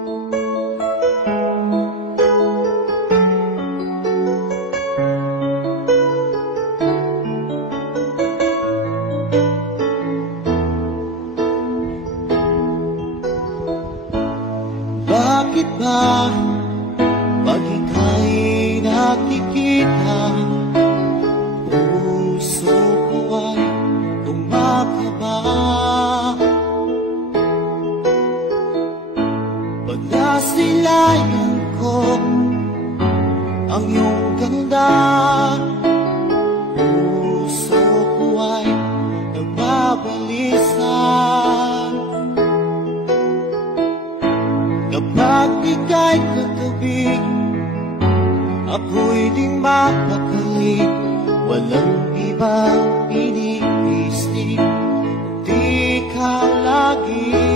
Bakit ba pag ika'y nakikita, puso ko ay tumakaba? Pag nasilayan ko ang iyong ganda, puso ko ay nagbabalisa. Kapag ika'y katabi, ako'y di mapakali. Walang ibang iniisip, di ka lagi.